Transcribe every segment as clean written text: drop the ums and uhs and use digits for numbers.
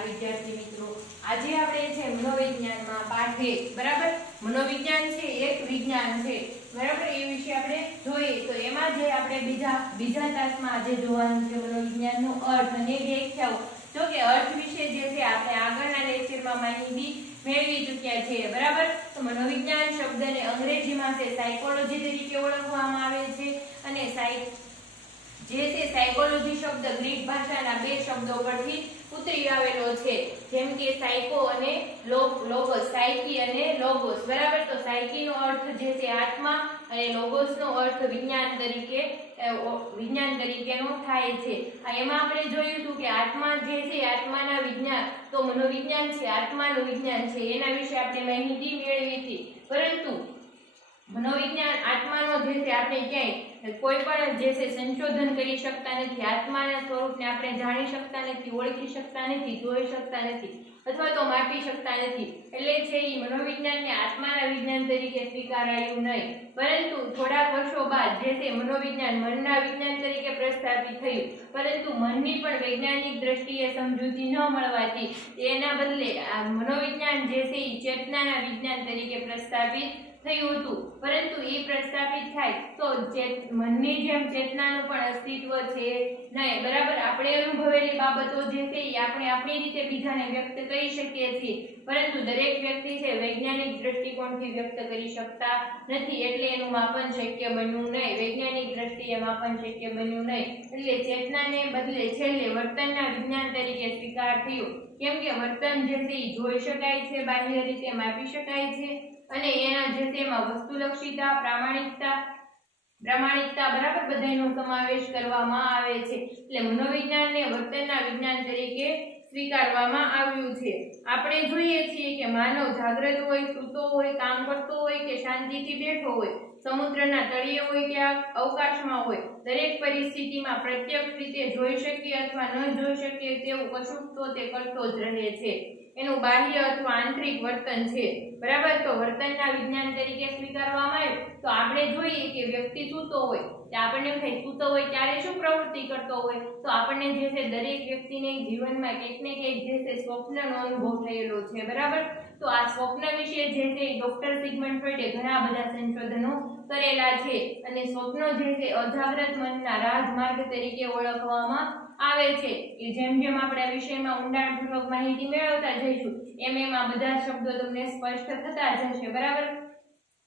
नमस्कार विद्यार्थी मित्रों। आज આપણે મનોવિજ્ઞાનમાં પાઠ 1 બરાબર મનોવિજ્ઞાન છે એક વિજ્ઞાન છે બરાબર એ વિશે આપણે જોઈએ તો એમાં જે આપણે બીજા તાસમાં આજે જોવાનું છે મનોવિજ્ઞાનનો અર્થ અને વ્યાખ્યાઓ। જો કે અર્થ વિશે જે છે આપણે આગળના લેક્ચરમાં માહિતી મેળવી ચૂક્યા છે બરાબર। તો મનોવિજ્ઞાન શબ્દને અંગ્રેજીમાં છે સાયકોલોજી તરીકે ઓળખવામાં આવે છે અને જે છે સાયકોલોજી શબ્દ ગ્રીક ભાષાના બે શબ્દો પરથી ઉતરી આવેલો છે, જેમ કે સાયકો અને લોગોસ, સાયકી અને લોગોસ બરાબર। તો સાયકીનો અર્થ જે છે આત્મા અને લોગોસનો અર્થ વિજ્ઞાન તરીકેનો થાય છે। એમાં આપણે જોયું હતું કે આત્મા જે છે આત્માના વિજ્ઞાન તો મનોવિજ્ઞાન છે આત્માનું વિજ્ઞાન છે એના વિશે આપણે માહિતી મેળવી હતી, પરંતુ મનોવિજ્ઞાન આત્માનો જે છે આપણે ક્યાંય કોઈ પણ જે છે સંશોધન કરી શકતા નથી, આત્માના સ્વરૂપને આપણે જાણી શકતા નથી, ઓળખી શકતા નથી, જોઈ શકતા નથી અથવા તો માપી શકતા નથી। એટલે છે એ મનોવિજ્ઞાનને આત્માના વિજ્ઞાન તરીકે સ્વીકારાયું નહીં, પરંતુ થોડા વર્ષો બાદ જે છે મનોવિજ્ઞાન મનના વિજ્ઞાન તરીકે પ્રસ્થાપિત થયું, પરંતુ મનની પણ વૈજ્ઞાનિક દ્રષ્ટિએ સમજૂતી ન મળવાથી તેના બદલે આ મનોવિજ્ઞાન જે છે એ ચેતનાના વિજ્ઞાન તરીકે પ્રસ્થાપિત થયું હતું। પરંતુ એ પ્રસ્થાપિત થાય તો મનની જેમ ચેતનાનું પણ અસ્તિત્વ છે નહીં બરાબર। આપણે અનુભવેલી બાબતો જે છે એ આપણે આપણી રીતે બીજાને વ્યક્ત કરી શકીએ છીએ, પરંતુ દરેક વ્યક્તિ છે વૈજ્ઞાનિક દ્રષ્ટિકોણથી વ્યક્ત કરી શકતા નથી, એટલે એનું માપન શક્ય બન્યું નહીં, વૈજ્ઞાનિક દ્રષ્ટિએ માપન શક્ય બન્યું નહીં। એટલે ચેતનાને બદલે છેલ્લે વર્તનના વિજ્ઞાન તરીકે સ્વીકાર થયો, કેમ કે વર્તન જે છે એ જોઈ શકાય છે, બાહ્ય રીતે માપી શકાય છે અને એના જે તેમાં વસ્તુલક્ષીતા પ્રામાણિકતા બરાબર બધાનો સમાવેશ કરવામાં આવે છે। એટલે મનોવિજ્ઞાનને વર્તનના વિજ્ઞાન તરીકે સ્વીકારવામાં આવ્યું છે। આપણે જોઈએ છીએ કે માનવ જાગ્રત હોય, સૂતો હોય, કામ કરતો હોય કે શાંતિથી બેઠો હોય, સમુદ્રના તળિયે હોય કે અવકાશમાં હોય, દરેક પરિસ્થિતિમાં પ્રત્યક્ષ રીતે જોઈ શકીએ અથવા ન જોઈ શકીએ તેવું કશુંક તો તે કરતો જ રહે છે, એનું બાહ્ય અથવા આંતરિક વર્તન છે બરાબર। તો વર્તનના વિજ્ઞાન તરીકે સ્વીકારવામાં આવે તો આપણે જોઈએ કે વ્યક્તિ સૂતો હોય તો આપણને થાય સૂતો હોય ત્યારે શું પ્રવૃત્તિ કરતો હોય, તો આપણને જે છે દરેક વ્યક્તિને જીવનમાં કંઈક ને કંઈક જે છે સ્વપ્નનો અનુભવ થયેલો છે બરાબર। તો આ સ્વપ્ન વિશે જે છે ડોક્ટર સિગમન્ડ ફ્રોઈડે ઘણા બધા સંશોધનો કરેલા છે અને સ્વપ્નો જે છે અજાગ્રત મનના રાજમાર્ગ તરીકે ઓળખવામાં આવે છે કે જેમ જેમ આપણે આ વિષયમાં ઊંડાણપૂર્વક માહિતી મેળવતા જઈશું એમ આ બધા શબ્દો તમને સ્પષ્ટ થતા જશે બરાબર।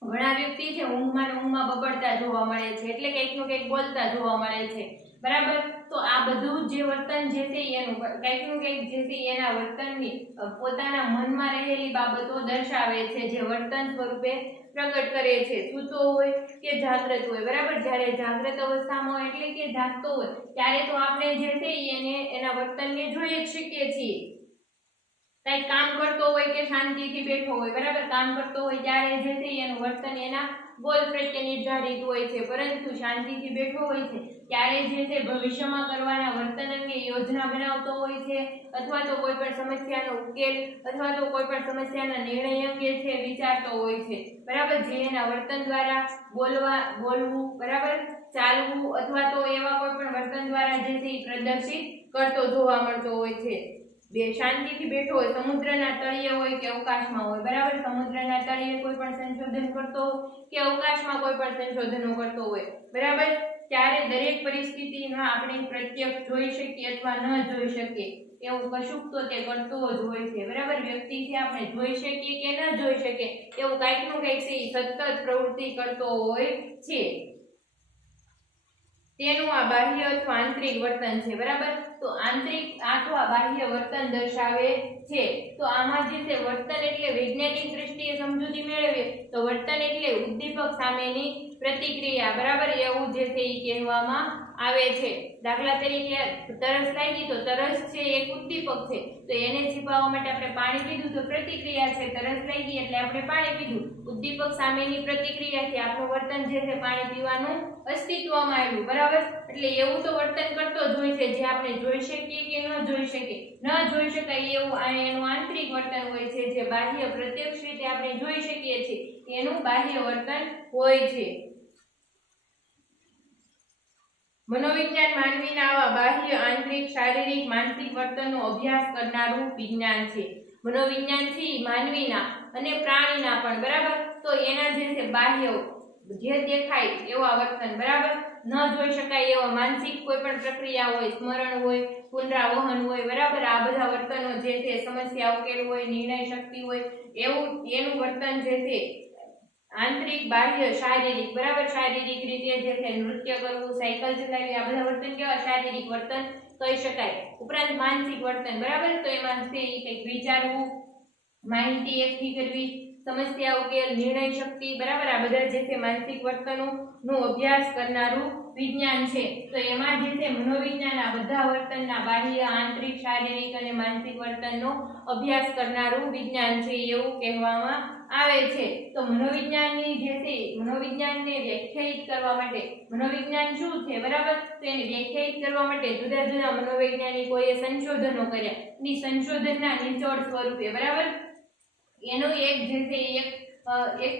ઘણા વ્યક્તિ છે ઊંઘમાં બબડતા જોવા મળે છે, એટલે કંઈકનું કંઈક બોલતા જોવા મળે છે બરાબર। તો આ બધું જે વર્તન જે છે એનું કંઈકનું કંઈક જે છે એના વર્તનની પોતાના મનમાં રહેલી બાબતો દર્શાવે છે, જે વર્તન સ્વરૂપે પ્રગટ કરે છે, સૂતો હોય કે જાગ્રત હોય બરાબર। જ્યારે જાગ્રત અવસ્થામાં હોય એટલે કે જાગતો હોય ત્યારે તો આપણે જે છે એના વર્તનને જોઈ જ શકીએ છીએ, કંઈક કામ કરતો હોય કે શાંતિથી બેઠો હોય બરાબર, કામ કરતો હોય ત્યારે જે છે એનું વર્તન એના ગોલ પ્રત્યે નિર્ધારિત હોય છે, પરંતુ શાંતિથી બેઠો હોય છે ત્યારે જે છે ભવિષ્યમાં કરવાના વર્તન અંગે યોજના બનાવતો હોય છે અથવા તો કોઈ પણ સમસ્યાનો ઉકેલ અથવા તો કોઈ પણ સમસ્યાના નિર્ણય અંગે છે વિચારતો હોય છે બરાબર, જે એના વર્તન દ્વારા બોલવું બરાબર, ચાલવું અથવા તો એવા કોઈ પણ વર્તન દ્વારા જે છે પ્રદર્શિત કરતો જોવા મળતો હોય છે। શાંતિથી બેઠો હોય, સમુદ્રના તળિયે હોય કે અવકાશમાં હોય બરાબર, સમુદ્રના તળિયે કોઈ પણ સંશોધન કરતો કે અવકાશમાં કોઈ પણ સંશોધનો કરતો હોય બરાબર, ત્યારે દરેક પરિસ્થિતિમાં આપણે પ્રત્યક્ષ જોઈ શકીએ અથવા ન જોઈ શકીએ એવું કશુંક તો તે કરતો જ હોય છે બરાબર। વ્યક્તિથી આપણે જોઈ શકીએ કે ન જોઈ શકીએ એવું કંઈકનું કંઈક સતત પ્રવૃત્તિ કરતો હોય છે, તેનું આ બાહ્ય અથવા આંતરિક વર્તન છે બરાબર। તો આંતરિક અથવા બાહ્ય વર્તન દર્શાવે છે। તો આમાં જે છે વર્તન એટલે વૈજ્ઞાનિક દ્રષ્ટિએ સમજૂતી મેળવીએ તો વર્તન એટલે ઉદ્દીપક સામેની પ્રતિક્રિયા બરાબર, એવું જે છે એ કહેવામાં આવે છે। દાખલા તરીકે તરસ લાગી તો તરસ છે એક ઉદ્દીપક છે, તો એને છીપાવવા માટે આપણે પાણી પીધું તો પ્રતિક્રિયા છે, તરસ લાગી એટલે આપણે પાણી પીધું, ઉદ્દીપક સામેની પ્રતિક્રિયાથી આપણું વર્તન જે છે પાણી પીવાનું અસ્તિત્વમાં આવ્યું બરાબર। એટલે એવું તો વર્તન કરતો જ હોય છે જે આપણે જોઈ શકીએ કે ન જોઈ શકીએ, ન જોઈ શકાય એવું એનું આંતરિક વર્તન હોય છે, જે બાહ્ય પ્રત્યક્ષ રીતે આપણે જોઈ શકીએ છીએ એનું બાહ્ય વર્તન હોય છે। મનોવિજ્ઞાન માનવીના આવા બાહ્ય આંતરિક શારીરિક માનસિક વર્તનનો અભ્યાસ કરનારું વિજ્ઞાન છે. મનોવિજ્ઞાન છે માનવીના અને પ્રાણીના પણ બરાબર. તો એના જે છે બાહ્ય જે દેખાય એવા વર્તન બરાબર, ન જોઈ શકાય એવા માનસિક કોઈ પણ પ્રક્રિયા હોય, સ્મરણ હોય, પુનરાવહન હોય બરાબર, આ બધા વર્તનો જે છે સમસ્યા ઉકેલ હોય, નિર્ણય શક્તિ હોય, એવું એનું વર્તન જે છે આંતરિક બાહ્ય શારીરિક બરાબર, શારીરિક રીતે જે છે નૃત્ય કરવું, સાયકલ ચલાવવી, આ બધા વર્તન કેવા શારીરિક વર્તન કહી શકાય. ઉપરાંત માનસિક વર્તન બરાબર, તો એમાં છે કંઈક વિચારવું, માહિતી એકઠી કરવી, સમસ્યા ઉકેલ, નિર્ણય શક્તિ બરાબર, આ બધા જે છે માનસિક વર્તનો નો અભ્યાસ કરનારું વિજ્ઞાન છે. તો એમાં જે છે મનોવિજ્ઞાન આ બધા વર્તનના બાહ્ય આંતરિક શારીરિક અને માનસિક વર્તનનો અભ્યાસ કરનારું વિજ્ઞાન છે એવું કહેવામાં આવે છે. તો મનોવિજ્ઞાનની જે છે મનોવિજ્ઞાનને વ્યાખ્યાયિત કરવા માટે, મનોવિજ્ઞાન શું છે બરાબર, તો એને વ્યાખ્યાયિત કરવા માટે જુદા જુદા મનોવૈજ્ઞાનિકોએ સંશોધનો કર્યા. ની સંશોધનના નિચોડ સ્વરૂપે બરાબર એનો એક જે છે એક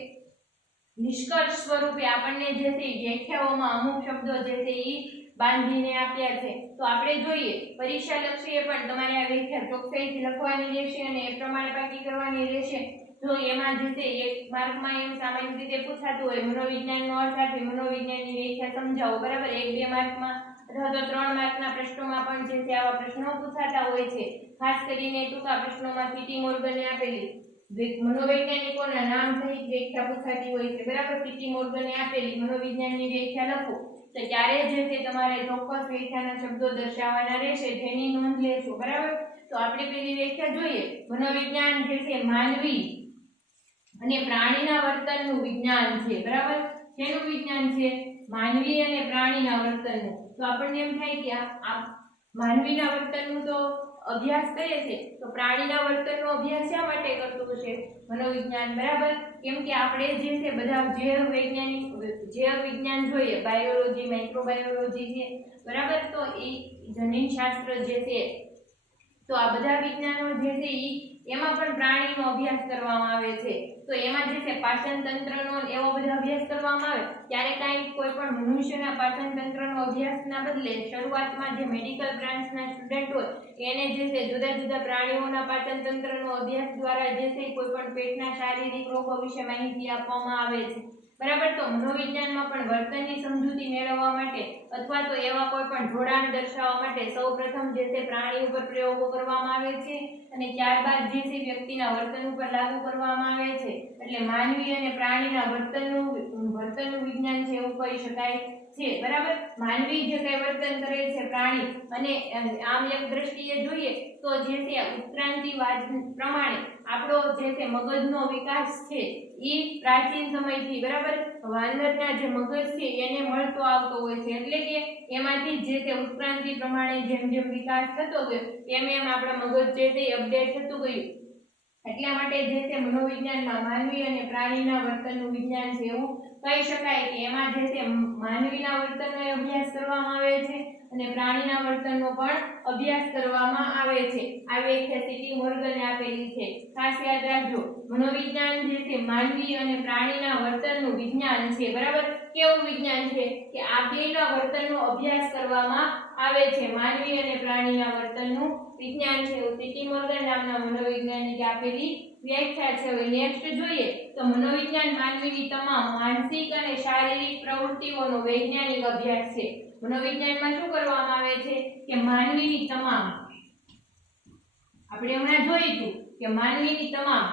નિષ્કર્ષ સ્વરૂપે આપણને જે છે વ્યાખ્યાઓમાં અમુક શબ્દો જે છે એ બાંધીને આપ્યા છે. તો આપણે જોઈએ પરીક્ષા લક્ષીએ પણ તમારે આ વ્યાખ્યા ચોકસાઈથી લખવાની રહેશે અને એ પ્રમાણે પાકી કરવાની રહેશે. જો એમાં જે છે એક માર્કમાં એમ સામાન્ય રીતે પૂછાતું હોય મનોવિજ્ઞાનનો અર્થ આપી મનોવિજ્ઞાનની વ્યાખ્યા સમજાવો બરાબર, 1-2 માર્કમાં અથવા તો 3 માર્કના પ્રશ્નોમાં પણ જે છે આવા પ્રશ્નો પૂછાતા હોય છે. ખાસ કરીને ટૂંકા પ્રશ્નોમાં સીટી મોર્ગને આપેલી મનોવૈજ્ઞાનિકોના નામ સહિત વ્યાખ્યા પૂછાતી હોય છે બરાબર. સીટી મોર્ગને આપેલી મનોવિજ્ઞાનની વ્યાખ્યા લખો તો ત્યારે જે છે તમારે ચોક્કસ વ્યાખ્યાના શબ્દો દર્શાવવાના રહેશે, જેની નોંધ લેશો બરાબર. તો આપણે પેલી વ્યાખ્યા જોઈએ. મનોવિજ્ઞાન જે છે માનવી અને પ્રાણીના વર્તનનું વિજ્ઞાન છે બરાબર. શેનું વિજ્ઞાન છે? માનવી અને પ્રાણીના વર્તનનું. તો આપણને એમ થાય કે આ માનવીના વર્તનનું તો અભ્યાસ કરે છે, તો પ્રાણીના વર્તનનો અભ્યાસ શા માટે કરતું હશે મનોવિજ્ઞાન બરાબર? કેમ કે આપણે જે છે બધા જીવ વિજ્ઞાન જોઈએ, બાયોલોજી, માઇક્રોબાયોલોજી છે બરાબર, તો એ જનીનશાસ્ત્ર જે છે, તો આ બધા વિજ્ઞાનો જે છે એમાં પણ પ્રાણીનો અભ્યાસ કરવામાં આવે છે. તો એમાં જે છે પાચન તંત્રનો એવો બધો અભ્યાસ કરવામાં આવે ત્યારે કાંઈ કોઈ પણ મનુષ્યના પાચન તંત્રનો અભ્યાસના બદલે શરૂઆતમાં જે મેડિકલ બ્રાન્ચના સ્ટુડન્ટ હોય એને જે છે જુદા જુદા પ્રાણીઓના પાચન તંત્રનો અભ્યાસ દ્વારા જે છે કોઈ પણ પેટના શારીરિક રોગો વિશે માહિતી આપવામાં આવે છે બરાબર. તો મનોવિજ્ઞાનમાં પણ વર્તનની સમજૂતી મેળવવા માટે અથવા તો એવા કોઈ પણ જોડાણ દર્શાવવા માટે સૌપ્રથમ જે છે પ્રાણી ઉપર પ્રયોગો કરવામાં આવે છે અને ત્યારબાદ જે છે વ્યક્તિના વર્તન ઉપર લાગુ કરવામાં આવે છે. એટલે માનવી અને પ્રાણીના વર્તનનું વિજ્ઞાન છે એવું કહી શકાય છે બરાબર. માનવી જે કઈ વર્તન કરે છે પ્રાણી અને આમ એક દ્રષ્ટિએ જોઈએ તો જે છે ઉત્ક્રાંતિવાદ પ્રમાણે આપણો જે છે મગજનો વિકાસ છે એ પ્રાચીન સમયથી બરાબર વાનરના જે મગજ છે એને મળતો આવતો હોય છે. એટલે કે એમાંથી જે તે ઉત્ક્રાંતિ પ્રમાણે જેમ જેમ વિકાસ થતો ગયો એમ એમ આપણા મગજ જે છે અપડેટ થતું ગયું. એટલા માટે જે છે મનોવિજ્ઞાનમાં માનવી અને પ્રાણીના વર્તનનું વિજ્ઞાન છે એવું કહી શકાય કે એમાં જે છે માનવીના વર્તનનો અભ્યાસ કરવામાં આવે છે અને પ્રાણીના વર્તનનો પણ અભ્યાસ કરવામાં આવે છે. આ વ્યાખ્યા સીટી મોર્ગને આપેલી છે, ખાસ યાદ રાખજો. મનોવિજ્ઞાન જે છે માનવી અને પ્રાણીના વર્તનનું વિજ્ઞાન છે બરાબર. કેવું વિજ્ઞાન છે કે આ બેના વર્તનનો અભ્યાસ કરવામાં આવે છે. માનવી અને પ્રાણીના વર્તનનું વિજ્ઞાન છે એવું સીટી મોર્ગન નામના મનોવૈજ્ઞાનિકે આપેલી વ્યાખ્યા છે. હવે નેક્સ્ટ જોઈએ તો મનોવિજ્ઞાન માનવીની તમામ માનસિક અને શારીરિક પ્રવૃત્તિઓનો વૈજ્ઞાનિક અભ્યાસ છે. મનોવિજ્ઞાનમાં શું કરવામાં આવે છે કે માનવીની તમામ, આપણે હમણાં જોઈશું કે માનવીની તમામ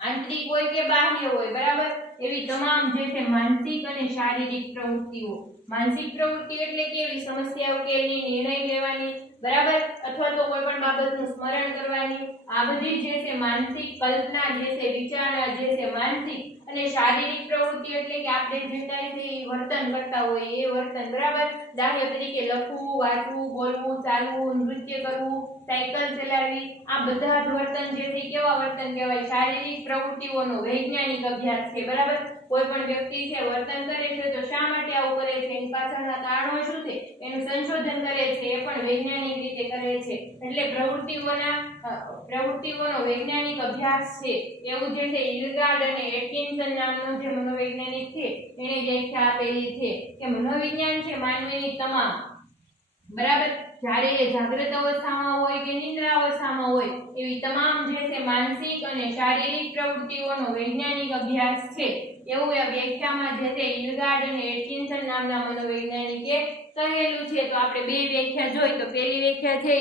આંતરિક હોય કે બાહ્ય હોય બરાબર એવી તમામ જે છે માનસિક અને શારીરિક પ્રવૃત્તિઓ. માનસિક પ્રવૃત્તિ એટલે કેવી? સમસ્યા ઉકેલની, નિર્ણય લેવાની બરાબર, અથવા તો કોઈ પણ બાબતનું સ્મરણ કરવાની, આ બધી જે છે માનસિક કલ્પના જે છે વિચારણા જે છે માનસિક. અને શારીરિક પ્રવૃત્તિ એટલે કે આપણે જે કાંઈ વર્તન કરતા હોય એ વર્તન બરાબર. દાખલા તરીકે લખવું, વાંચવું, બોલવું, ચાલવું, નૃત્ય કરવું, સાયકલ ચલાવવી, આ બધા જ વર્તન જે છે કેવા વર્તન કહેવાય? શારીરિક પ્રવૃત્તિઓનો વૈજ્ઞાનિક અભ્યાસ છે બરાબર. કોઈ પણ વ્યક્તિ છે વર્તન કરે છે તો શા માટે આવું કરે છે, એની પાછળના કારણો શું છે એનું સંશોધન કરે છે, એ પણ વૈજ્ઞાનિક રીતે કરે છે. એટલે પ્રવૃત્તિઓનો વૈજ્ઞાનિક અભ્યાસ છે એવું જે છે ઇલગાર્ડ અને એટકિન્સન નામનો જે મનોવૈજ્ઞાનિક છે એને વ્યાખ્યા આપેલી છે કે મનોવિજ્ઞાન છે માનવીની તમામ, બરાબર, જ્યારે એ જાગૃત અવસ્થામાં હોય કે નિદ્રા અવસ્થામાં હોય એવી તમામ જે છે માનસિક અને શારીરિક પ્રવૃત્તિઓનો વૈજ્ઞાનિક અભ્યાસ છે એવું આ વ્યાખ્યામાં જે છે ઇલગાર્ડ અને એટકિન્સન નામના મનોવૈજ્ઞાનિકે કહેલું છે. તો આપણે બે વ્યાખ્યા જોઈ. તો પહેલી વ્યાખ્યા છે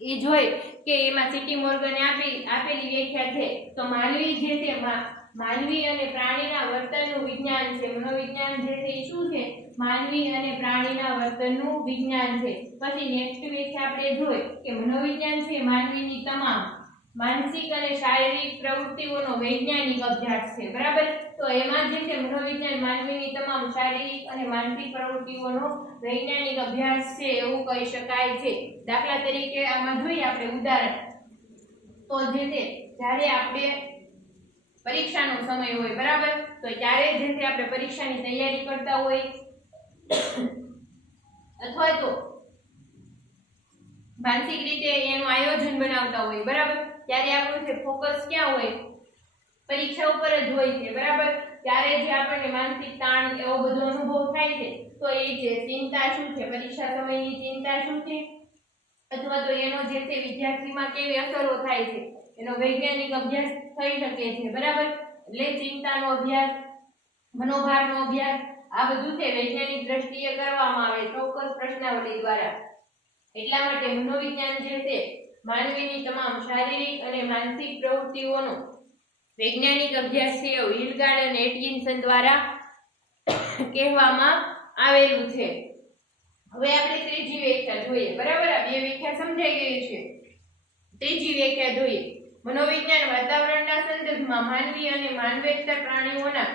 ઈ જોઈ કે એમાં સિટી મોર્ગને આપેલી વ્યાખ્યા છે તો માનવી જે છે માનવી અને પ્રાણીના વર્તનનું વિજ્ઞાન છે. મનોવિજ્ઞાન જે છે એ શું છે, માનવી અને પ્રાણીના વર્તનનું વિજ્ઞાન છે. પછી નેક્સ્ટ વ્યાખ્યા આપણે જોઈ કે મનોવિજ્ઞાન છે માનવીની તમામ માનસિક અને શારીરિક પ્રવૃત્તિઓનો વૈજ્ઞાનિક અભ્યાસ છે, બરાબર. તો એમાં જે છે મનોવિજ્ઞાન માનવીની તમામ શારીરિક અને માનસિક પ્રવૃત્તિઓનો વૈજ્ઞાનિક અભ્યાસ છે એવું કહી શકાય છે. દાખલા તરીકે આમાં જોઈએ આપણે ઉદાહરણ, તો જે છે જ્યારે આપણે પરીક્ષાનો સમય હોય, બરાબર, તો ત્યારે જે છે આપણે પરીક્ષાની તૈયારી કરતા હોય અથવા તો માનસિક રીતે એનું આયોજન બનાવતા હોય, બરાબર, ત્યારે આપણું જે ફોકસ ક્યાં હોય, પરીક્ષા ઉપર જ હોય છે, બરાબર. ત્યારે જે આપણને માનસિક તાણ એવો બધો અનુભવ થાય છે તો એ જે ચિંતા શું છે, પરીક્ષા સમયની ચિંતા શું છે, અથવા તો એનો જે છે વિદ્યાર્થીમાં કેવી અસરો થાય છે એનો વૈજ્ઞાનિક અભ્યાસ થઈ શકે છે, બરાબર. એટલે ચિંતાનો અભ્યાસ, મનોભારનો અભ્યાસ આ બધું છે વૈજ્ઞાનિક દ્રષ્ટિએ કરવામાં આવે ચોક્કસ પ્રશ્નાવલી દ્વારા. એટલા માટે મનોવિજ્ઞાન જે છે માનવીની તમામ શારીરિક અને માનસિક પ્રવૃત્તિઓનો વૈજ્ઞાનિક અભ્યાસ છે એવું ઇલગાર્ડ અને એટકિન્સન દ્વારા કહેવામાં આવેલું છે. હવે આપણે ત્રીજી વ્યાખ્યા જોઈએ, બરાબર. આ બે વ્યાખ્યા સમજાઈ ગઈ છે. ત્રીજી વ્યાખ્યા જોઈએ. મનોવિજ્ઞાન વાતાવરણના સંદર્ભમાં માનવી અને માનવેતર પ્રાણીઓના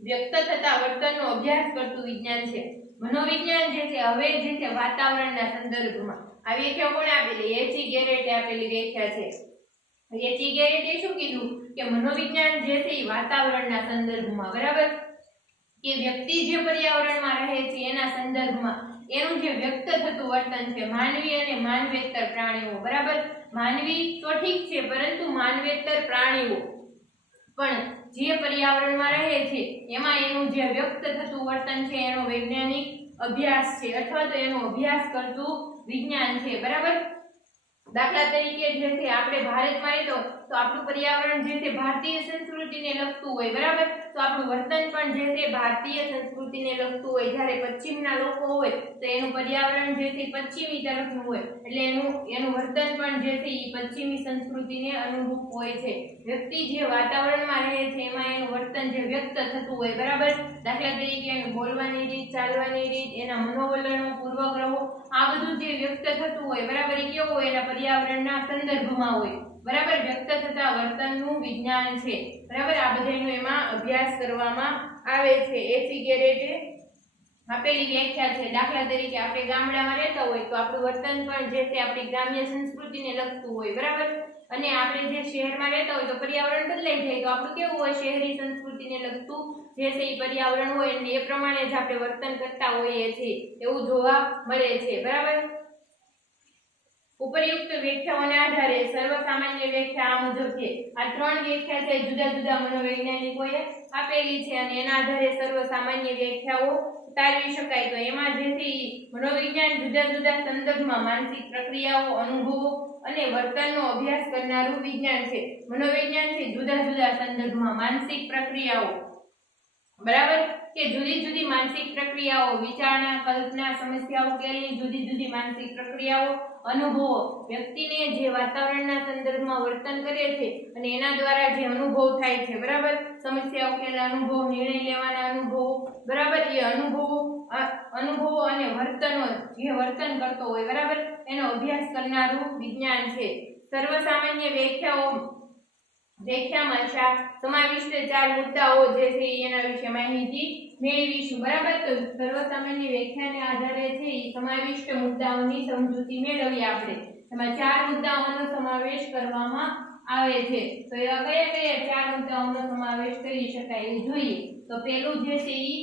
વ્યક્ત થતા વર્તનનો અભ્યાસ કરતું વિજ્ઞાન છે. મનોવિજ્ઞાન જે છે હવે જે છે વાતાવરણના સંદર્ભમાં આ વ્યાખ્યા કોણે આપેલી, એચી ગેરેટે આપેલી વ્યાખ્યા છે. એચી ગેરેટે શું કીધું કે મનોવિજ્ઞાન જે છે એ વાતાવરણના સંદર્ભમાં, બરાબર, કે વ્યક્તિ જે પર્યાવરણમાં રહે છે એના સંદર્ભમાં એનું જે વ્યક્ત થતું વર્તન છે માનવી અને માનવેતર પ્રાણીઓ, બરાબર. માનવી તો ઠીક છે પરંતુ માનવેતર પ્રાણીઓ પણ જે પર્યાવરણમાં રહે છે એમાં એનું જે વ્યક્ત થતું વર્તન છે એનો વૈજ્ઞાનિક અભ્યાસ છે અથવા તો એનો અભ્યાસ કરતું વિજ્ઞાન છે, બરાબર. દાખલા તરીકે જે છે આપણે ભારતમાં રહેતો તો આપણું પર્યાવરણ જે છે ભારતીય સંસ્કૃતિને લગતું હોય, બરાબર. તો આપણું વર્તન પણ જે છે ભારતીય સંસ્કૃતિને લગતું હોય. જ્યારે પશ્ચિમના લોકો હોય તો એનું પર્યાવરણ જે છે પશ્ચિમી તરફનું હોય એટલે એનું વર્તન પણ જે છે એ પશ્ચિમી સંસ્કૃતિને અનુરૂપ હોય છે. વ્યક્તિ જે વાતાવરણમાં રહે છે એમાં એનું વર્તન જે વ્યક્ત થતું હોય, બરાબર. દાખલા તરીકે એનું બોલવાની રીત, ચાલવાની રીત, એના મનોવલણો, પૂર્વગ્રહો આ બધું જે વ્યક્ત થતું હોય, બરાબર, એ કેવું હોય, એના પર્યાવરણના સંદર્ભમાં હોય, બરાબર. વ્યક્ત થતા વર્તનનું વિજ્ઞાન છે, બરાબર. આ બધાનો એમાં અભ્યાસ કરવામાં આવે છે. એચી ગેરેટે આપેલી વ્યાખ્યા છે. દાખલા તરીકે આપણે ગામડામાં રહેતા હોય તો આપણું વર્તન પણ જે છે આપણી ગ્રામ્ય સંસ્કૃતિને લગતું હોય, બરાબર. અને આપણે જે શહેરમાં રહેતા હોય તો પર્યાવરણ બદલાઈ જાય તો આપણું કેવું હોય, શહેરી સંસ્કૃતિને લગતું જે છે એ પર્યાવરણ હોય એટલે એ પ્રમાણે જ આપણે વર્તન કરતા હોઈએ છીએ એવું જોવા મળે છે, બરાબર. ઉપરયુક્ત વ્યાખ્યાઓના આધારે સર્વસામાન્ય વ્યાખ્યા આ મુજબ છે. આ ત્રણ વ્યાખ્યા છે જુદા જુદા મનોવૈજ્ઞાનિકોએ આપેલી છે અને એના આધારે સર્વસામાન્ય વ્યાખ્યાઓ તારવી શકાય. તો એમાં જે છે મનોવિજ્ઞાન જુદા જુદા સંદર્ભમાં માનસિક પ્રક્રિયાઓ, અનુભવો અને વર્તનનો અભ્યાસ કરનારું વિજ્ઞાન છે. મનોવિજ્ઞાન છે જુદા જુદા સંદર્ભમાં માનસિક પ્રક્રિયાઓ, બરાબર, કે જુદી જુદી માનસિક પ્રક્રિયાઓ, વિચારણા, કલ્પના, સમસ્યા ઉકેલની જુદી જુદી માનસિક પ્રક્રિયાઓ, અનુભવો, વ્યક્તિને જે વાતાવરણના સંદર્ભમાં વર્તન કરે છે અને એના દ્વારા જે અનુભવ થાય છે, બરાબર, સમસ્યા ઉકેલના અનુભવ, નિર્ણય લેવાના અનુભવો, બરાબર, એ અનુભવો અને વર્તનો જે વર્તન કરતો હોય, બરાબર, એનો અભ્યાસ કરનારું વિજ્ઞાન છે. સર્વસામાન્ય વ્યાખ્યામાં સમાવિષ્ટ 4 મુદ્દાઓ જે છે એના વિશે માહિતી મેળવીશું, બરાબર. તો સર્વસામાન્ય વ્યાખ્યાને આધારે છે એ સમાવિષ્ટ મુદ્દાઓની સમજૂતી મેળવીએ આપણે. એમાં 4 મુદ્દાઓનો સમાવેશ કરવામાં આવે છે। તો એવા કયા કયા ચાર મુદ્દાઓનો સમાવેશ કરી શકાય એ જોઈએ। તો પહેલું જે છે ઈ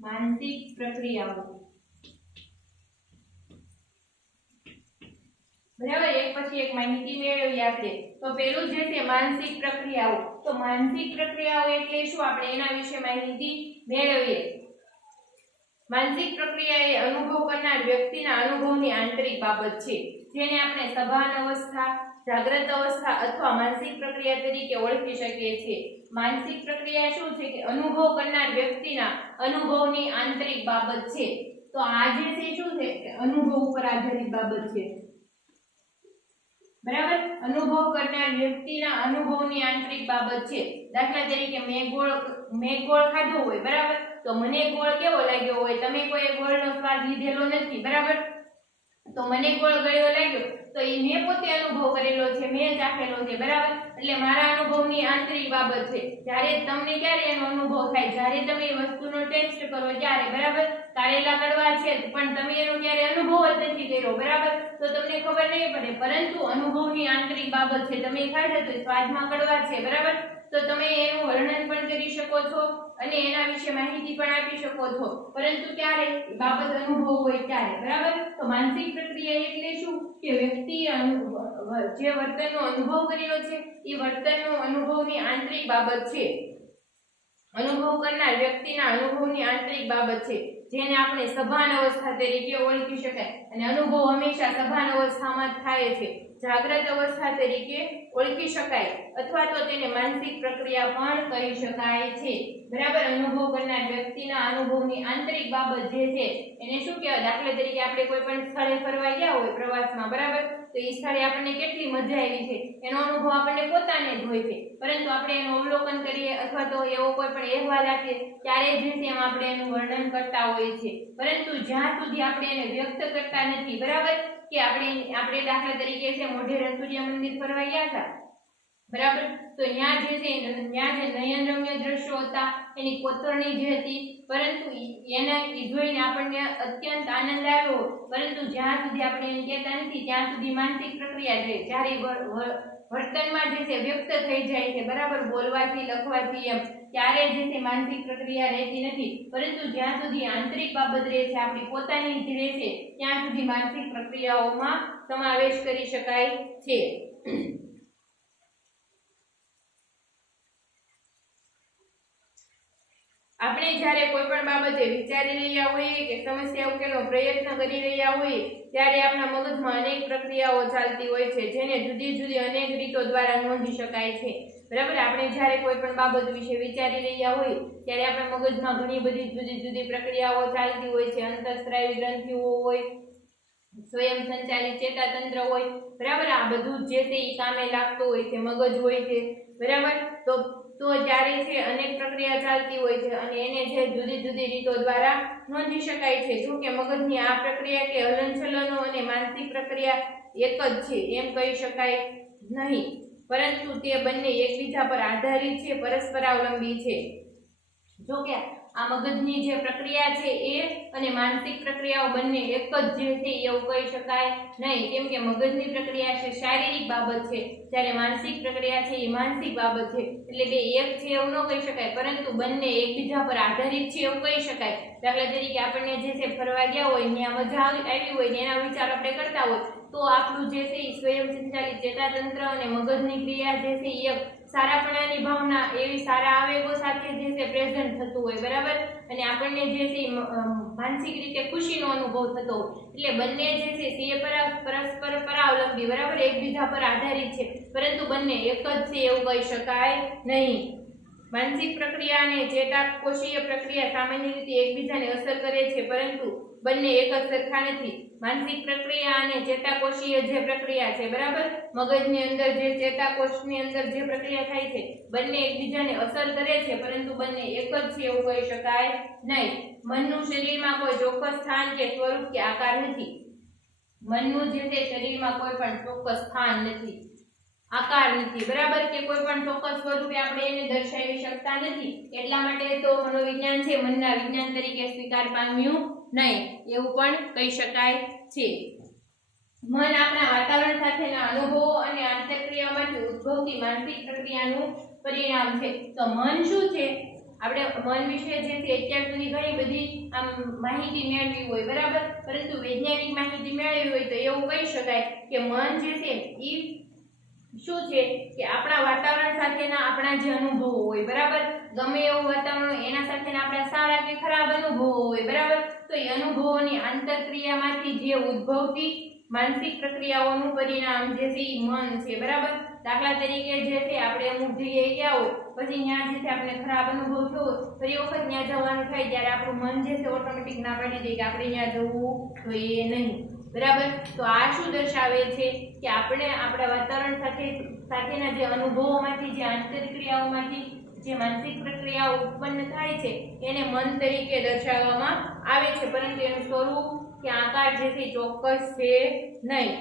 માનસિક પ્રક્રિયાઓ, બરાબર। એક પછી એક માહિતી મેળવીએ આપણે। તો પેલું જે છે માનસિક પ્રક્રિયાઓ। તો માનસિક પ્રક્રિયાઓ એટલે શું, આપણે એના વિશે માહિતી મેળવીએ। માનસિક પ્રક્રિયા એ અનુભવ કરનાર વ્યક્તિના અનુભવની આંતરિક બાબત છે, જેને આપણે સભાન અવસ્થા, જાગ્રત અવસ્થા અથવા માનસિક પ્રક્રિયા તરીકે ઓળખી શકીએ છીએ। માનસિક પ્રક્રિયા શું છે કે અનુભવ કરનાર વ્યક્તિના અનુભવની આંતરિક બાબત છે। તો આ જે છે શું છે કે અનુભવ ઉપર આધારિત બાબત છે, બરાબર। અનુભવ કરનાર વ્યક્તિના અનુભવની આંતરિક બાબત છે। દાખલા તરીકે મેં ગોળ ખાધો હોય, બરાબર, તો મને ગોળ કેવો લાગ્યો હોય, તમે કોઈ ગોળનો સ્વાદ લીધેલો નથી, બરાબર, તો મને ગોળ ગળ્યો લાગ્યો તો એ મેં પોતે અનુભવ કરેલો છે, મેં ચાખેલો છે, બરાબર, એટલે મારા અનુભવની આંતરિક બાબત છે। જ્યારે તમને ક્યારે એનો અનુભવ થાય, જ્યારે તમે એ વસ્તુનો ટેસ્ટ કરો ત્યારે, બરાબર। કારેલા કડવા છે પણ તમે એનો ક્યારે અનુભવ જ નથી કર્યો, બરાબર, તો તમને ખબર નહીં પડે, પરંતુ અનુભવની આંતરિક બાબત છે। તમે ખાધા તો સ્વાદમાં કડવા છે, બરાબર, તો તમે એનું વર્ણન પણ કરી શકો છો અને એના વિશે માહિતી પણ આપી શકો છો, પરંતુ ક્યારે બાબત અનુભવ હોય ત્યારે, બરાબર। તો માનસિક પ્રક્રિયા એટલે શું કે વ્યક્તિ જે વર્તનનો અનુભવ કરેલો છે એ વર્તનનો અનુભવની આંતરિક બાબત છે। અનુભવ કરનાર વ્યક્તિના અનુભવની આંતરિક બાબત છે, જેને આપણે સભાન અવસ્થા તરીકે ઓળખી શકાય। અને અનુભવ હંમેશા સભાન અવસ્થામાં થાય છે, જાગ્રત અવસ્થા તરીકે ઓળખી શકાય અથવા તો તેને માનસિક પ્રક્રિયા પણ કહી શકાય છે, બરાબર। અનુભવ કરનાર વ્યક્તિના અનુભવની આંતરિક બાબત જે છે એને શું કહેવાય, દાખલા તરીકે આપણે કોઈ પણ સ્થળે ફરવા ગયા હોય પ્રવાસમાં, બરાબર, તો એ સ્થળે આપણને કેટલી મજા આવી છે એનો અનુભવ આપણને પોતાને જ હોય છે, પરંતુ આપણે એનું અવલોકન કરીએ અથવા તો એવો કોઈ પણ અહેવાલ આપીએ ત્યારે જે છે એમ આપણે એનું વર્ણન કરતા હોઈએ છીએ, પરંતુ જ્યાં સુધી આપણે એને વ્યક્ત કરતા નથી, બરાબર, કે આપણે દાખલા તરીકે છે મોઢેરા સૂર્ય મંદિર ફરવા ગયા હતા, બરાબર, તો ત્યાં જે છે ત્યાં જે નયનરમ્ય દ્રશ્યો હતા, એની કોતરણી જે હતી, પરંતુ એને જોઈને આપણને અત્યંત આનંદ આવ્યો, પરંતુ જ્યાં સુધી આપણે એને કહેતા નથી ત્યાં સુધી માનસિક પ્રક્રિયા છે, જ્યારે વર્તનમાં જે છે વ્યક્ત થઈ જાય છે, બરાબર, બોલવાથી, લખવાથી, એમ ત્યારે જે છે માનસિક પ્રક્રિયા રહેતી નથી, પરંતુ જ્યાં સુધી આંતરિક બાબત રહે છે, આપણી પોતાની જ રહે છે, ત્યાં સુધી માનસિક પ્રક્રિયાઓમાં સમાવેશ કરી શકાય છે। આપણે જ્યારે કોઈ પણ બાબતે વિચારી રહ્યા હોઈએ કે સમસ્યા ઉકેલનો પ્રયત્ન કરી રહ્યા હોઈએ ત્યારે આપણા મગજમાં અનેક પ્રક્રિયાઓ ચાલતી હોય છે, જેને જુદી જુદી અનેક રીતો દ્વારા નોંધી શકાય છે, બરાબર। આપણે જ્યારે કોઈ પણ બાબત વિશે વિચારી રહ્યા હોઈએ ત્યારે આપણા મગજમાં ઘણી બધી જુદી જુદી પ્રક્રિયાઓ ચાલતી હોય છે, અંતઃસ્ત્રાવી ગ્રંથિઓ હોય, સ્વયં સંચાલિત ચેતાતંત્ર હોય, બરાબર, આ બધું જે છે એ કામે લાગતું હોય છે, મગજ હોય છે, બરાબર। તો ત્યારે છે અનેક પ્રક્રિયા ચાલતી હોય છે અને એને જે જુદી જુદી રીતો દ્વારા નોંધી શકાય છે। જો કે મગજની આ પ્રક્રિયા કે હલનચલનો અને માનસિક પ્રક્રિયા એક જ છે એમ કહી શકાય નહીં, પરંતુ તે બંને એકબીજા પર આધારિત છે, પરસ્પરાવલંબી છે। જો કે આ મગજની જે પ્રક્રિયા છે એ અને માનસિક પ્રક્રિયાઓ બંને એક જ જે છે એવું કહી શકાય નહીં, કેમ કે મગજની પ્રક્રિયા છે શારીરિક બાબત છે, જ્યારે માનસિક પ્રક્રિયા છે એ માનસિક બાબત છે, એટલે બે એક છે એવું ન કહી શકાય, પરંતુ બંને એકબીજા પર આધારિત છે એવું કહી શકાય। દાખલા તરીકે આપણને જે છે ફરવા ગયા હોય ત્યાં મજા આવી હોય ને એના વિચાર આપણે કરતા હોય તો આપણું જે છે એ સ્વયં સંચાલિત ચેતાતંત્ર અને મગજની ક્રિયા જે છે એ સારાપણાની ભાવના એવી સારા આવેગો સાથે જે છે પ્રેઝન્ટ થતું હોય, બરાબર, અને આપણને જે છે માનસિક રીતે ખુશીનો અનુભવ થતો હોય, એટલે બંને જે છે તે પરસ્પર પરાવલંબી, બરાબર, એકબીજા પર આધારિત છે, પરંતુ બંને એક જ છે એવું કહી શકાય નહીં। માનસિક પ્રક્રિયા અને ચેતાકોષીય પ્રક્રિયા સામાન્ય રીતે એકબીજાને અસર કરે છે, પરંતુ બંને એક જ સરખા નથી। માનસિક પ્રક્રિયા અને ચેતાકોષીય જે પ્રક્રિયા છે, બરાબર, મગજની અંદર જે ચેતાકોષની અંદર જે પ્રક્રિયા થાય છે બંને એકબીજાને અસર કરે છે, પરંતુ બંને એક જ છે એવું કહી શકાય નહીં। મનનું શરીરમાં કોઈ ચોક્કસ સ્થાન કે સ્વરૂપ કે આકાર નથી। મનનું જે છે શરીરમાં કોઈ પણ ચોક્કસ સ્થાન નથી, આકાર નથી, બરાબર, કે કોઈ પણ ચોક્કસ સ્વરૂપે આપણે એને દર્શાવી શકતા નથી, એટલા માટે તો મનોવિજ્ઞાન છે મનના વિજ્ઞાન તરીકે સ્વીકાર પામ્યું નહીં, એવું પણ કહી શકાય છે. મન આપણા વાતાવરણ સાથેના અનુભવો અને આંતરક્રિયાઓમાંથી ઉદ્ભવતી માનસિક પ્રક્રિયાનું પરિણામ છે. તો મન શું છે? આપણે મન વિશે જે છે અત્યાર સુધી ઘણી બધી આમ માહિતી મેળવી હોય, બરાબર, પરંતુ વૈજ્ઞાનિક માહિતી મેળવી હોય તો એવું કહી શકાય કે મન જે છે એ શું છે કે આપણા વાતાવરણ સાથેના આપણા જે અનુભવો હોય, બરાબર, ગમે એવું વાતાવરણ હોય એના સાથેના આપણા સારા કે ખરાબ અનુભવો હોય, બરાબર, તો એ અનુભવોની આંતરક્રિયામાંથી જે ઉદ્ભવતી માનસિક પ્રક્રિયાઓનું પરિણામ જે છે એ મન છે, બરાબર. દાખલા તરીકે જે છે આપણે અમુક જગ્યાએ ગયા હોય પછી ત્યાં જે છે આપણે ખરાબ અનુભવ થયો, ફરી વખત ત્યાં જવાનું થાય ત્યારે આપણું મન જે છે ઓટોમેટિક ના પાડી દે કે આપણે ત્યાં જવું જોઈએ નહીં, બરાબર. તો આ શું દર્શાવે છે કે આપણે આપણા વાતાવરણ સાથેના જે અનુભવોમાંથી જે આંતરક્રિયાઓમાંથી જે માનસિક પ્રક્રિયાઓ ઉત્પન્ન થાય છે એને મન તરીકે દર્શાવવામાં આવે છે, પરંતુ એનું સ્વરૂપ કે આકાર જે છે ચોક્કસ છે નહીં.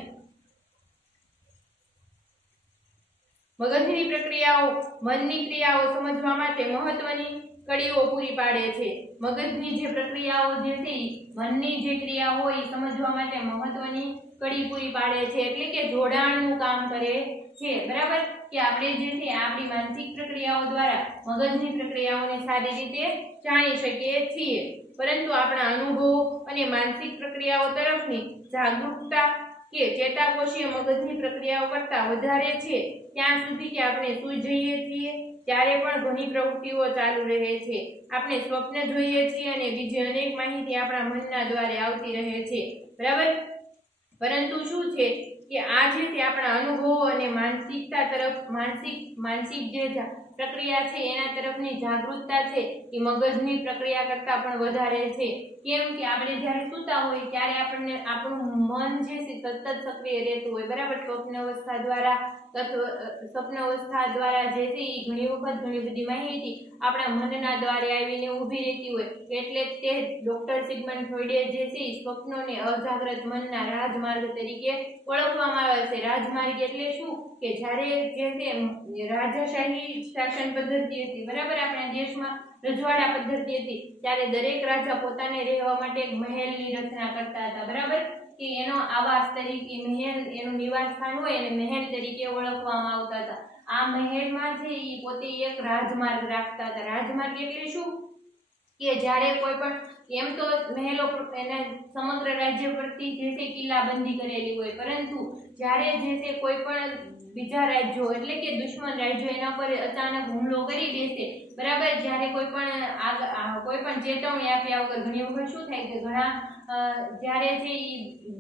મગજની પ્રક્રિયાઓ મનની ક્રિયાઓ સમજવા માટે મહત્વની કડીઓ પૂરી પાડે છે. મગજની જે પ્રક્રિયાઓ જે છે મનની જે ક્રિયાઓ હોય એ સમજવા માટે મહત્વની કડી પૂરી પાડે છે, એટલે કે જોડાણનું કામ કરે છે, બરાબર, કે આપણે જે છે આપણી માનસિક પ્રક્રિયાઓ દ્વારા મગજની પ્રક્રિયાઓને સારી રીતે જાણી શકીએ છીએ, પરંતુ આપણા અનુભવો અને માનસિક પ્રક્રિયાઓ તરફની જાગૃતતા કે ચેતાકોષીય મગજની પ્રક્રિયાઓ કરતાં વધારે છે ત્યાં સુધી કે આપણે સૂઈ જઈએ છીએ ત્યારે પણ ઘણી પ્રવૃત્તિઓ ચાલુ રહે છે. આપણે સ્વપ્ન જોઈએ છીએ અને બીજી અનેક માહિતી આપણા મનના દ્વારે આવતી રહે છે, બરાબર, પરંતુ શું છે કે આ જે છે આપણા અનુભવો અને માનસિકતા તરફ માનસિક જે પ્રક્રિયા છે એના તરફની જાગૃતતા છે એ મગજની પ્રક્રિયા કરતાં પણ વધારે છે. કેમ કે આપણે જ્યારે સૂતા હોય ત્યારે આપણને આપણું મન જે છે સતત સક્રિય રહેતું હોય, બરાબર. સ્વપ્ન અવસ્થા દ્વારા જે છે એ ઘણી વખત ઘણી બધી માહિતી આપણા મનના દ્વારે આવીને ઊભી રહેતી હોય, એટલે તે ડોક્ટર સિગમન્ડ ફ્રોઈડે જે છે સ્વપ્નોને અજાગ્રત મનના રાજમાર્ગ તરીકે ઓળખવામાં આવે છે. રાજમાર્ગ એટલે શું કે જ્યારે જે છે રાજાશાહી શાસન પદ્ધતિ હતી, બરાબર, આપણા દેશમાં રજવાડા પદ્ધતિ હતી ત્યારે દરેક રાજા પોતાને રહેવા માટે એક મહેલની રચના કરતા હતા, બરાબર, કે એનો આવાસ તરીકે મહેલ એનું નિવાસ સ્થાન હોય અને મહેલ તરીકે ઓળખવામાં આવતા હતા. આ મહેલમાં છે એ પોતે એક રાજમાર્ગ રાખતા હતા. રાજમાર્ગ એટલે શું કે જ્યારે કોઈ પણ એમ તો મહેલો એને સમગ્ર રાજ્ય પરથી જે છે કિલ્લાબંધી કરેલી હોય, પરંતુ જ્યારે જે છે કોઈ પણ બીજા રાજ્યો એટલે કે દુશ્મન રાજ્યો એના પર અચાનક હુમલો કરી દેશે, બરાબર, જ્યારે કોઈ પણ ચેતવણી આપ્યા વગર ઘણી વખત શું થાય કે ઘણા જ્યારે છે એ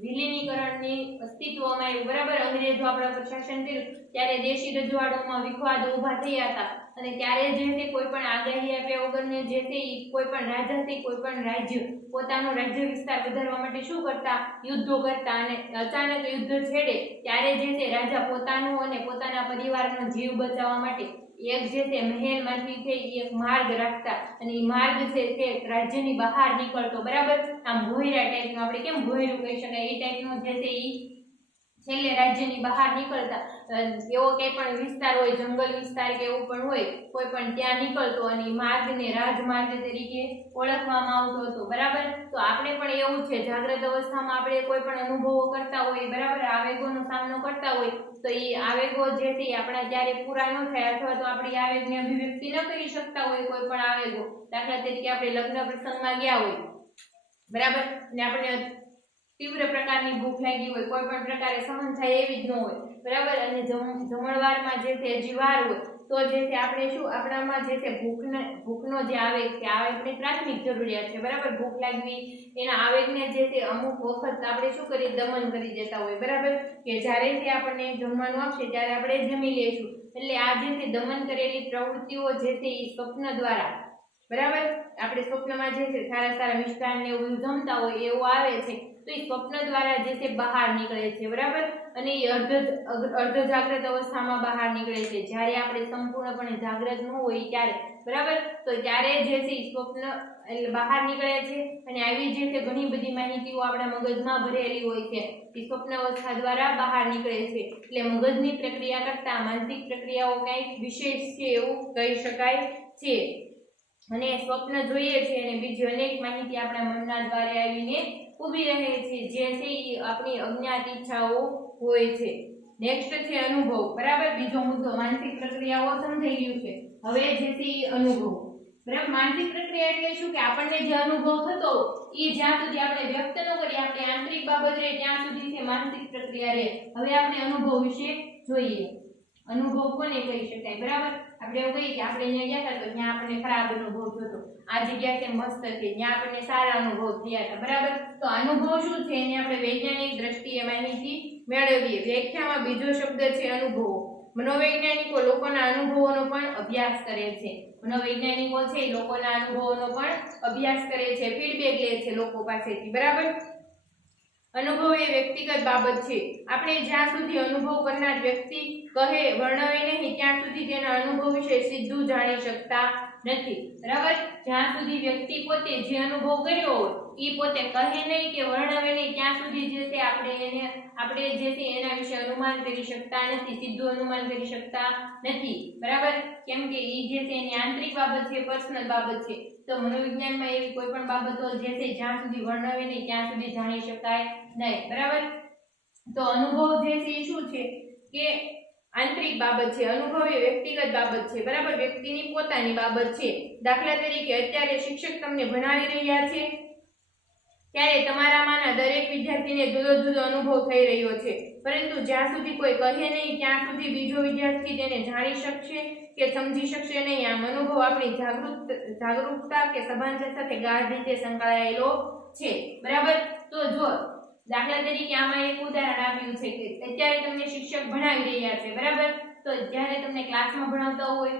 વિલીનીકરણની અસ્તિત્વમાં આવ્યું, બરાબર, અંગ્રેજો આપણા પર શાસન કર્યું ત્યારે દેશી રજવાડોમાં વિખવાદો ઊભા થયા હતા અને ત્યારે જે છે કોઈ પણ આગાહી આપ્યા વગરને જે છે એ કોઈ પણ રાજા છે કોઈ પણ રાજ્ય પોતાનો રાજ્ય વિસ્તાર વધારવા માટે શું કરતા, યુદ્ધો કરતા, અને અચાનક યુદ્ધ છેડે ત્યારે જે છે રાજા પોતાનું અને પોતાના પરિવારનો જીવ બચાવવા માટે એક જે છે મહેલમાંથી છે એક માર્ગ રાખતા અને એ માર્ગ છે તે રાજ્યની બહાર નીકળતો, બરાબર. આમ ભોયરા ટાઈપનો, આપણે કેમ ભોયરું કહી શકાય એ ટાઈપનો જે છે એ છેલ્લે રાજ્યની બહાર નીકળતા. એવો કંઈ પણ વિસ્તાર હોય, જંગલ વિસ્તાર કે એવું પણ હોય કોઈ પણ ત્યાં નીકળતો અને માર્ગને રાજમાર્ગ તરીકે ઓળખવામાં આવતો હતો, બરાબર. તો આપણે પણ એવું છે જાગ્રત અવસ્થામાં આપણે કોઈ પણ અનુભવો કરતા હોય, બરાબર, આવેગોનો સામનો કરતા હોય તો એ આવેગો જે છે આપણા જ્યારે પૂરા ન થાય અથવા તો આપણી આવેગની અભિવ્યક્તિ ન કરી શકતા હોય કોઈ પણ આવેગો, દાખલા તરીકે આપણે લગ્ન પ્રસંગમાં ગયા હોય, બરાબર, અને આપણે તીવ્ર પ્રકારની ભૂખ લાગી હોય, કોઈ પણ પ્રકારે સહન થાય એવી જ ન હોય, બરાબર, અને જમણવારમાં જે છે જીવાર હોય તો જે છે આપણે શું આપણામાં જે છે ભૂખનો જે આવેગ કે આવેગની પ્રાથમિક જરૂરિયાત છે, બરાબર, ભૂખ લાગવી એના આવેગને જે છે અમુક વખત આપણે શું કરી દમન કરી દેતા હોય, બરાબર, કે જ્યારે તે આપણને જમવાનું આપશે ત્યારે આપણે જમી લઈશું, એટલે આ જે છે દમન કરેલી પ્રવૃત્તિઓ જે છે એ સ્વપ્ન દ્વારા, બરાબર, આપણે સ્વપ્નમાં જે છે સારા મિષ્ટાન ને એવું જમતા હોય એવું આવે છે તો એ સ્વપ્ન દ્વારા જે છે બહાર નીકળે છે, બરાબર, અને એ અર્ધ જાગ્રત અવસ્થામાં બહાર નીકળે છે. જ્યારે આપણે સંપૂર્ણપણે જાગ્રત ન હોય ત્યારે, બરાબર, તો ત્યારે જે છે એ સ્વપ્ન એટલે બહાર નીકળે છે અને આવી જે છે ઘણી બધી માહિતીઓ આપણા મગજમાં ભરેલી હોય છે એ સ્વપ્ન અવસ્થા દ્વારા બહાર નીકળે છે. એટલે મગજની પ્રક્રિયા કરતા માનસિક પ્રક્રિયાઓ કંઈક વિશેષ છે એવું કહી શકાય છે. અને સ્વપ્ન જોઈએ છે અને બીજી અનેક માહિતી આપણા મનના દ્વારે આવીને ઊભી રહે છે, જે છે એ આપણી અજ્ઞાત ઈચ્છાઓ હોય છે. નેક્સ્ટ છે અનુભવ, બરાબર, બીજો મુદ્દો. માનસિક પ્રક્રિયાઓ સમજાઈ ગયું છે. હવે જે છે એ અનુભવ, બરાબર. માનસિક પ્રક્રિયા એટલે શું કે આપણને જે અનુભવ થતો એ જ્યાં સુધી આપણે વ્યક્ત ન કરીએ, આપણી આંતરિક બાબત રહે ત્યાં સુધી છે માનસિક પ્રક્રિયા રહે. હવે આપણે અનુભવ વિશે જોઈએ. અનુભવ કોને કહી શકાય, બરાબર. આપણે એવું કહીએ કે આપણે અહીંયા ગયા હતા તો ત્યાં આપણને ખરાબ અનુભવ થતો, આ જગ્યા છે મસ્ત છે, ત્યાં આપણને સારા અનુભવ થયા હતા, બરાબર. તો અનુભવ શું છે એની આપણે વૈજ્ઞાનિક દ્રષ્ટિએ માહિતી મેળવીએ. વ્યાખ્યામાં બીજો શબ્દ છે અનુભવો. મનોવૈજ્ઞાનિકો લોકોના અનુભવોનો પણ અભ્યાસ કરે છે. મનોવૈજ્ઞાનિકો છે એ લોકોના અનુભવોનો પણ અભ્યાસ કરે છે, ફીડબેક લે છે લોકો પાસેથી, બરાબર. અનુભવ એ વ્યક્તિગત બાબત છે. આપણે જ્યાં સુધી અનુભવ કરનાર વ્યક્તિ કહે વર્ણવે નહીં ત્યાં સુધી તેના અનુભવ વિશે સીધું જાણી શકતા નથી, બરાબર. જ્યાં સુધી વ્યક્તિ પોતે જે અનુભવ કર્યો હોય એ પોતે કહે નહીં કે વર્ણવે નહીં ત્યાં સુધી જે છે આપણે જે છે એના વિશે અનુમાન કરી શકતા નથી, સીધું અનુમાન કરી શકતા નથી, બરાબર. કેમ કે એ જે છે એની આંતરિક બાબત છે, પર્સનલ બાબત છે. તો મનોવિજ્ઞાનમાં એવી કોઈ પણ બાબતો જે છે જ્યાં સુધી વર્ણવે નહીં ત્યાં સુધી જાણી શકાય નહીં, બરાબર. તો અનુભવ જે છે એ શું છે કે આંતરિક બાબત છે. અનુભવ એ વ્યક્તિગત બાબત છે, બરાબર, વ્યક્તિની પોતાની બાબત છે. દાખલા તરીકે અત્યારે શિક્ષક તમને ભણાવી રહ્યા છે ત્યારે તમારામાંના દરેક વિદ્યાર્થીને જુદો જુદો અનુભવ થઈ રહ્યો છે, પરંતુ જ્યાં સુધી કોઈ કહે નહીં ત્યાં સુધી બીજો વિદ્યાર્થી તેને જાણી શકશે કે સમજી શકશે નહીં. આમ અનુભવ આપણી જાગૃતતા કે સભાનતા સાથે ગાઢ રીતે સંકળાયેલો છે, બરાબર. તો જો દાખલા તરીકે આમાં એક ઉદાહરણ આપ્યું છે કે અત્યારે તમને શિક્ષક ભણાવી રહ્યા છે, બરાબર. તો જ્યારે તમને ક્લાસમાં ભણાવતા હોય,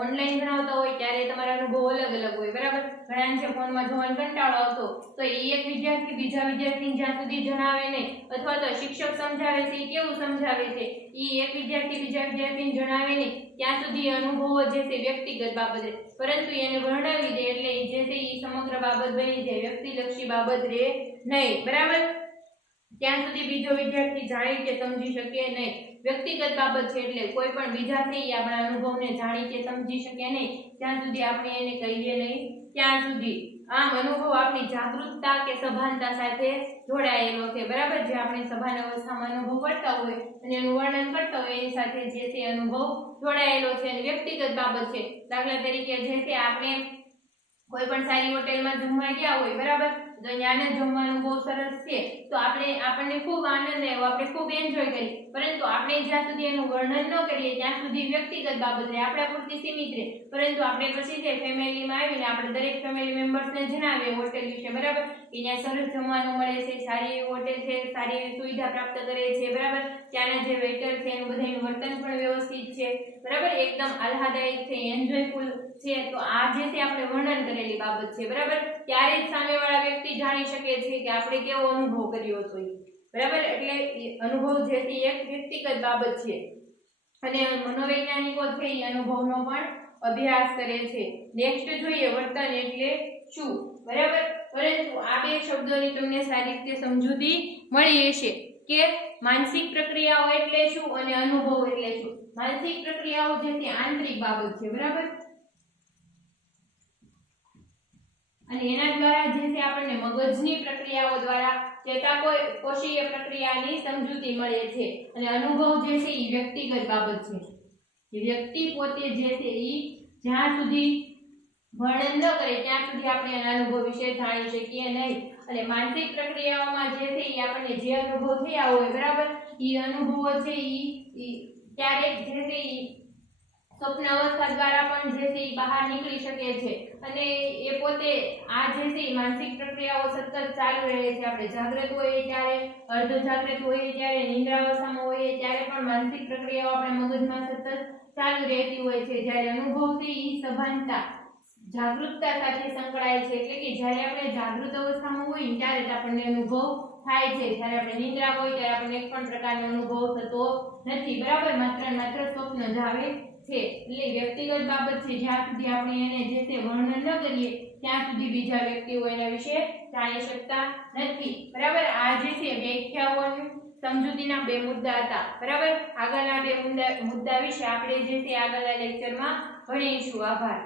ઓનલાઈન ભણાવતા હોય ત્યારે તમારા અનુભવ અલગ અલગ હોય, બરાબર. ઘણા જે ફોનમાં જોવાનો કંટાળો આવતો તો એ એક વિદ્યાર્થી બીજા વિદ્યાર્થીને જ્યાં સુધી જણાવે નહીં અથવા તો શિક્ષક સમજાવે છે એ કેવું સમજાવે છે એ એક વિદ્યાર્થી બીજા વિદ્યાર્થીને જણાવે નહીં ત્યાં સુધી અનુભવો જે છે વ્યક્તિગત બાબત છે, પરંતુ એને વર્ણવી દે એટલે જે છે એ સમગ્ર બાબત બની જાય, વ્યક્તિલક્ષી બાબત રહે નહીં, બરાબર. ત્યાં સુધી બીજો વિદ્યાર્થી જાણી કે સમજી શકે નહીં. વ્યક્તિગત બાબત છે એટલે કોઈ પણ બીજા છે એ આપણા અનુભવને જાણી કે સમજી શકે નહીં ત્યાં સુધી આપણે એને કહીએ નહીં ત્યાં સુધી. આમ અનુભવ આપણી જાગૃતતા કે સભાનતા સાથે જોડાયેલો છે, બરાબર. જે આપણે સભાન અવસ્થામાં અનુભવ કરતા હોય અને એનું વર્ણન કરતા હોય એની સાથે જે છે અનુભવ જોડાયેલો છે અને વ્યક્તિગત બાબત છે. દાખલા તરીકે જે છે આપણે કોઈ પણ સારી હોટેલમાં જમવા ગયા હોય, બરાબર, તો ત્યાંના જમવાનું બહુ સરસ છે તો આપણને ખૂબ આનંદ આવ્યો, આપણે ખૂબ એન્જોય કરી, પરંતુ આપણે જ્યાં સુધી એનું વર્ણન ન કરીએ ત્યાં સુધી વ્યક્તિગત બાબત રહે, આપણા પૂરતી સીમિત રહે. પરંતુ આપણે પછી જે ફેમિલીમાં આવીને આપણે દરેક ફેમિલી મેમ્બર્સને જણાવીએ હોટેલ વિશે, બરાબર, કે ત્યાં સરસ જમવાનું મળે છે, સારી એવી હોટેલ છે, સારી એવી સુવિધા પ્રાપ્ત કરે છે, બરાબર. ત્યાંના જે વેઇટર છે એનું બધાનું વર્તન પણ વ્યવસ્થિત છે, બરાબર, એકદમ આહલાદાયક છે, એન્જોયફુલ છે. તો આ જે છે આપણે વર્ણન કરેલી બાબત છે, બરાબર. ત્યારે જ સામેવાળા વ્યક્તિ જાણી શકે છે કે આપણે કેવો અનુભવ કર્યો હતો, બરાબર. એટલે અનુભવ જે છે એક વ્યક્તિગત બાબત છે અને મનોવૈજ્ઞાનિકો છે એ અનુભવનો પણ અભ્યાસ કરે છે. નેક્સ્ટ જોઈએ વર્તન એટલે શું, બરાબર. પરંતુ આ બે શબ્દોની તમને સારી રીતે સમજૂતી મળી હશે કે માનસિક પ્રક્રિયાઓ એટલે શું અને અનુભવ એટલે શું. માનસિક પ્રક્રિયાઓ જે છે આંતરિક બાબત છે, બરાબર, અને એના દ્વારા જે છે આપણને મગજની પ્રક્રિયાઓ દ્વારા ચેતાકોષીય પ્રક્રિયાની સમજૂતી મળે છે. અને અનુભવ જે છે એ વ્યક્તિગત બાબત છે. વ્યક્તિ પોતે જે છે એ જ્યાં સુધી વર્ણન ન કરે ત્યાં સુધી આપણે એના અનુભવ વિશે જાણી શકીએ નહીં. અને માનસિક પ્રક્રિયાઓમાં જે છે એ આપણને જે અનુભવ થયા હોય, બરાબર, એ અનુભવો છે એ ક્યારેક જે છે એ સ્વપ્ન અવસ્થા દ્વારા પણ જે છે એ બહાર નીકળી શકે છે. અને એ પોતે આ જે છે એ માનસિક પ્રક્રિયાઓ સતત ચાલુ રહે છે. આપણે જાગૃત હોઈએ ત્યારે, અર્ધ જાગૃત હોઈએ ત્યારે, નિંદ્રાવસ્થામાં હોઈએ ત્યારે પણ માનસિક પ્રક્રિયાઓ આપણા મગજમાં સતત ચાલુ રહેતી હોય છે. જ્યારે અનુભવ છે એ સભાનતા જાગૃતતા સાથે સંકળાય છે, એટલે કે જ્યારે આપણે જાગૃત અવસ્થામાં હોઈએ ત્યારે જ આપણને અનુભવ થાય છે, જ્યારે આપણે નિંદ્રા હોય ત્યારે આપણને એક પણ પ્રકારનો અનુભવ થતો નથી, બરાબર, માત્ર ને માત્ર સ્વપ્ન જ આવે છે. એટલે વ્યક્તિગત બાબત છે, જ્યાં સુધી આપણે એને જે તે વર્ણન ન કરીએ ત્યાં સુધી બીજા વ્યક્તિઓ એના વિશે જાણી શકતા નથી, બરાબર. આ જે છે વ્યાખ્યાઓની સમજૂતીના બે મુદ્દા હતા, બરાબર. આગળના બે મુદ્દા વિશે આપણે જે છે આગળના લેક્ચરમાં ભણીશું. આભાર.